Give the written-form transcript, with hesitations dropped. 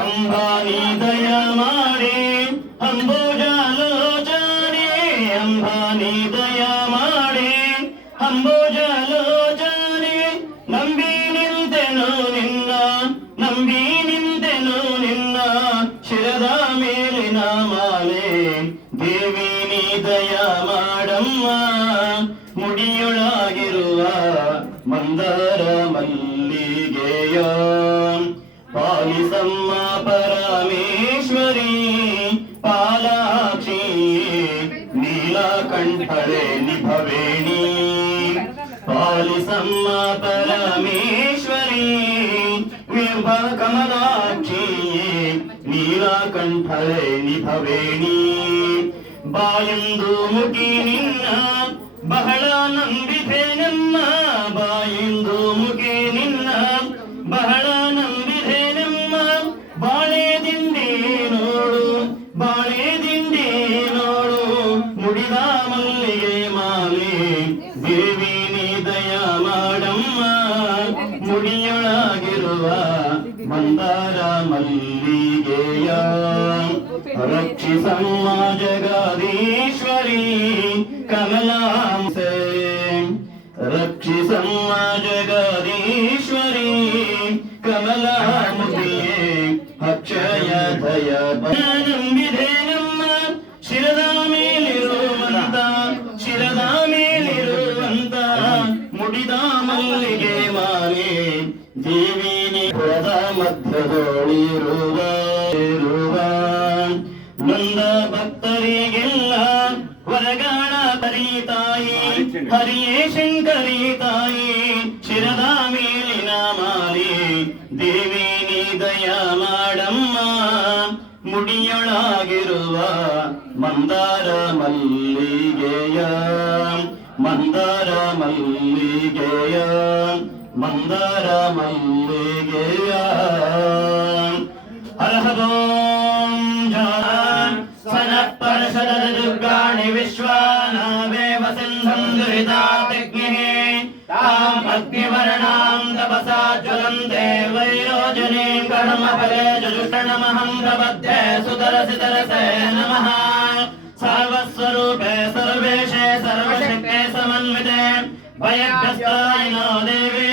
ಅಂಬಾನಿ ದಯ ಮಾಡಿ ಅಂಬುಜಲೋಚನೆ ನಂಬಿ ನಿಂತೆನು ನಿನ್ನ ಶಿರದ ಮೇಲಿನ ಮಾಲೆ ದೇವಿ ನೀ ದಯ ಮಾಡಮ್ಮ ಮುಡಿಯೊಳಗಿರುವ ಮಂದಾರ ಮಲ್ಲಿಗೆಯ ಪಾಲಿಸಮ್ಮ ಪರಮೇಶ್ವರಿ ಪಾಲಾಕ್ಷಿ ನೀಲಕಂಠರೆ ನಿಭವೇಣಿ ಪಾಲಿಸಮ್ಮ ಪರಮೇಶ್ವರಿ ಕಮಲಾಕ್ಷಿ ನೀಲಕಂಠರೆ ನಿಭವೇಣಿ ಬಾಯಂದು ಮುಗಿ ನಿನ್ನ ಬಹಳ ನಂಬಿದೆನೆಮ್ಮ ಬಾಯಂದು ಮುಗಿ ನಿನ್ನ ಬಹಳ ನಂಬಿದೆನೆಮ್ಮ ಬಾಳೆ ದಿಂಡಿ ನೋಡು ಮುಡಿದ ಮಲ್ಲಿಗೆ ಮಾಲೆ ದೇವಿ ನೀ ದಯ ಮಾಡಮ್ಮ ಮುಡಿಯೊಳಗಿರುವ ಮಂದಾರ ಮಲ್ಲಿಗೆಯ ರಕ್ಷಿಸಮ್ಮ ಜಗದೀಶ್ವರಿ ಕಮಲಾಂಸೆ ರಕ್ಷಿಸಮ್ಮ ಜಗದೀಶ್ವರಿ ಕಮಲಾಂಬಿಯೇ ಅಕ್ಷಯ ದಯ ನಂಬಿದೆನಮ್ಮ ಶಿರದ ಮೇಲಿರುವಂತ ಮುಡಿದ ಮಲ್ಲಿಗೆ ಮಾಲೆ ದೇವಿ ನಿಪುರದ ಮಧ್ಯದೊಳಿರುವ ನೊಂದ ಭಕ್ತರಿಗೆಲ್ಲ ವರಗಾಣ ತರಿತಾಯಿ ಹರಿಯೇ ಶಂಕರಿ ತಾಯಿ ಶಿರದ ಮೇಲಿನ ಮಾಲೆ ದೇವಿ ನೀ ದಯ ಮಾಡಮ್ಮ ಮುಡಿಯೊಳಗಿರುವ ಮಂದಾರ ಮಲ್ಲಿಗೆಯ ಮಂದಾರ ಮಲ್ಲಿಗೆಯ ಮಂದಾರ ಮಲ್ಲಿಗೆಯ ಹರಹದೋಂ ಜಾನ್ ಸನಪರ್ಷದ ದುರ್ಗಾಣಿ ವಿಶ್ವಾನಾವೇವ ಸಿಂಧಂ ದುರಿತಾತಿಗ್ನಿಃ ತಾಂ ಅಗ್ನಿವರ್ಣಾಂ ತಪಸಾ ಜ್ವಲಂತೆ ವೈರೋಜನೀಂ ಕರ್ಮಫಲೆ ಜುಷಣಮಹಂ ಪ್ರಪದ್ಯೆ ಸುತರಸಿತರಸೆ ನಮಃ ಸರ್ವಸ್ವರೂಪೆ ಸರ್ವೇಶೆ ಸರ್ವಶಕ್ತೆ ಸಮನ್ವಿತೆ ಭಯಗ್ರಸ್ತಾಯಿನೋ ದೇವಿ